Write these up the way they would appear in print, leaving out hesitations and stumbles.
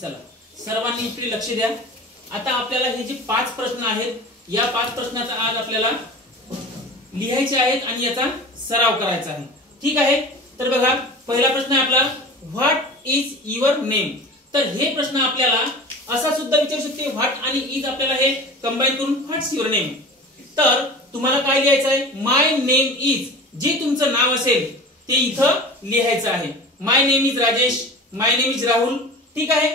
चला सर्वांनी इकडे लक्ष द्या। आता आपल्याला हे जे 5 प्रश्न आहेत या 5 प्रश्नाचा आज आपल्याला लिहायचे आहेत आणि याचा सराव करायचा आहे। ठीक आहे, तर बघा पहिला प्रश्न आहे आपला व्हॉट इज युअर नेम। तर हे प्रश्न आपल्याला असा सुद्धा विचारू शकते, व्हॉट आणि इज आपल्याला हे कंबाईन करून व्हॉट्स युअर नेम। तर तुम्हाला काय लिहायचं आहे, माय नेम इज, जे तुमचं नाव असेल ते इथं लिहायचं आहे। My name is Rajesh, my name is Rahul. ठीक आहे,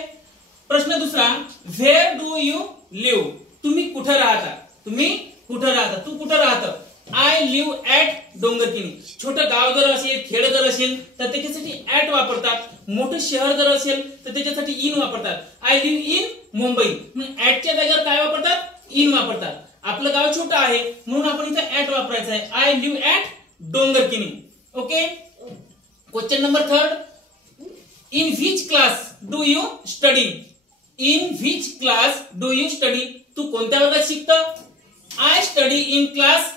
प्रश्न दुसरा व्हेअर डू यू लिव्ह, तुम्ही कुठे राहता, तुम्ही कुठे राहता, तू कुठे राहता। आय लिव्ह ऍट डोंगरकिनी, छोटं गाव जर असेल खेड जर असेल तर त्याच्यासाठी ऍट वापरतात, मोठं शहर जर असेल तर त्याच्यासाठी इन वापरतात। आय लिव्ह इन मुंबई, मग ऍटच्या जागेवर काय वापरतात, इन वापरतात। आपलं गाव छोटं आहे म्हणून आपण इथं ऍट वापरायचं आहे, I live at Dongarkini. Okay, question number 3, in which class do you study, in which class do you study, तू कोणत्या वर्गात शिकतो। आय स्टडी इन क्लास,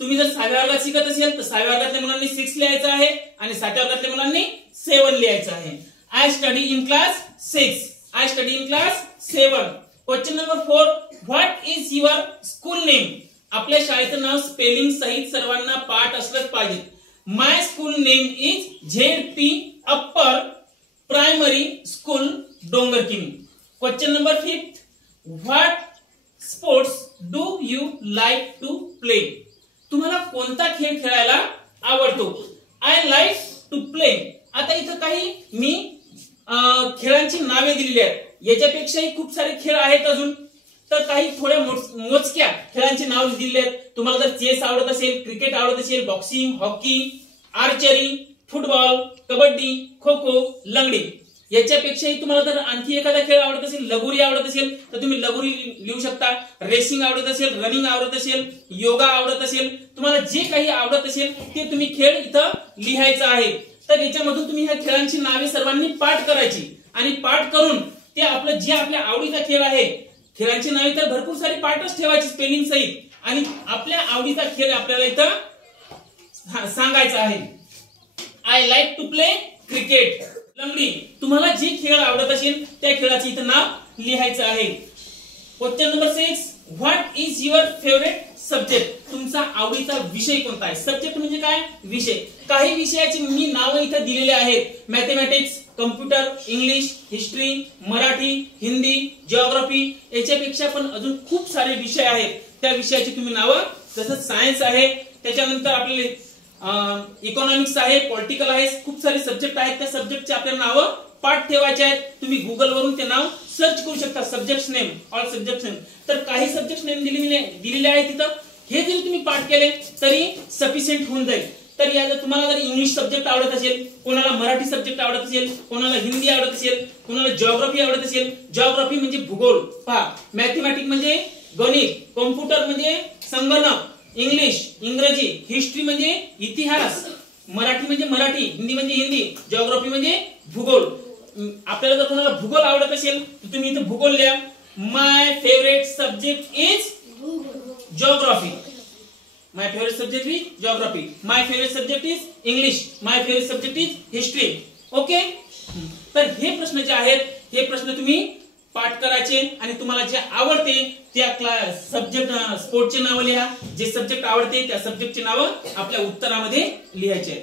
तुम्ही जर 6व्या वर्गात शिकत असेल तर 6व्या वर्गातल्या मुलांनी 6 लिहायचं आहे आणि 7व्या वर्गातल्या मुलांनी 7 लिहायचं आहे। I study in class 6, I study in class 7। Question number 4, what is your school name, आपल्या शाळेचं नाव स्पेलिंग सहित सर्वांना पाठ असलंच पाहिजे। My school name is ZP upper primary school Dongarkini. Question number 5, what sports do you like to play, तुम्हाला कोणता खेळ खेळायला आवडतो। आय लाइक टू प्ले, आता इथं काही मी खेळांची नावे दिलेली आहेत, याच्यापेक्षाही खूप सारे खेळ आहेत अजून, तर काही थोड्या मोजक्या खेळांची नाव दिलेली आहेत। तुम्हाला जर चेस आवडत असेल, क्रिकेट आवडत असेल, boxing, hockey, archery, football, kabaddi, kho kho, langdi, याच्यापेक्षाही तुम्हाला जर आणखी एखादा खेळ आवडत असेल, लगोरी आवडत असेल तर तुम्ही लगोरी लिहू शकता। रेसिंग आवडत असेल, रनिंग आवडत असेल, योगा आवडत असेल, तुम्हाला जे काही आवडत असेल ते तुम्ही खेळ इथं लिहायचं आहे। तर याच्यामधून तुम्ही ह्या खेळांची नावे सर्वांनी पाठ करायची आणि पाठ करून ते आपलं जे आपल्या आवडीचा खेळ आहे, खेळांची नावे तर भरपूर सारी पाठच ठेवायची स्पेलिंग सहित आणि आपल्या आवडीचा खेळ आपल्याला इथं सांगायचा आहे। I like to play cricket, लंगडी, तुम्हाला जे खेळ आवडत असेल त्या खेळाचे इथं नाव लिहायचं आहे। Question number 6, what is your favourite subject, तुमचा आवडीचा विषय कोणता आहे। सब्जेक्ट म्हणजे काय, विषय। काही विषयाची मी नाव इथं दिलेले आहेत, mathematics, computer, English, history, Marathi, Hindi, geography, याच्यापेक्षा पण अजून खूप सारे विषय आहेत, त्या विषयाची तुम्ही नावं, जसं सायन्स आहे, त्याच्यानंतर आपले इकॉनॉमिक्स आहे, पॉलिटिकल आहे, खूप सारे सब्जेक्ट आहेत, त्या सब्जेक्टचे आपल्याला नावं पाठ ठेवायचे आहेत। तुम्ही गुगल वरून ते नाव सर्च करू शकता, subject name, all subject name. तर काही सब्जेक्ट नेम दिलेले आहेत तिथं, हे जरी तुम्ही पाठ केले तरी सफिशियंट होऊन जाईल। तर या जर तुम्हाला जर इंग्लिश सब्जेक्ट आवडत असेल, कोणाला मराठी सब्जेक्ट आवडत असेल, कोणाला हिंदी आवडत असेल, कोणाला जिओग्राफी आवडत असेल, जिओग्राफी म्हणजे भूगोल पहा, मॅथमॅटिक्स म्हणजे गणित, कॉम्प्युटर म्हणजे संगणक, इंग्लिश इंग्रजी, हिस्ट्री म्हणजे इतिहास, मराठी म्हणजे मराठी, हिंदी म्हणजे हिंदी, जिओग्राफी म्हणजे भूगोल। आपल्याला जर कोणाला भूगोल आवडत असेल तर तुम्ही इथे भूगोल लिहा। My favourite subject is geography, my favourite subject is geography, my favourite subject is English, my favourite subject is history. Okay, तर हे प्रश्न जे आहेत हे प्रश्न तुम्ही पाठ करायचे आणि तुम्हाला जे आवडते त्या सब्जेक्ट स्पोर्टचे नाव लिहा, जे सब्जेक्ट आवडते त्या सब्जेक्टचे नाव आपल्या उत्तरामध्ये लिहायचे।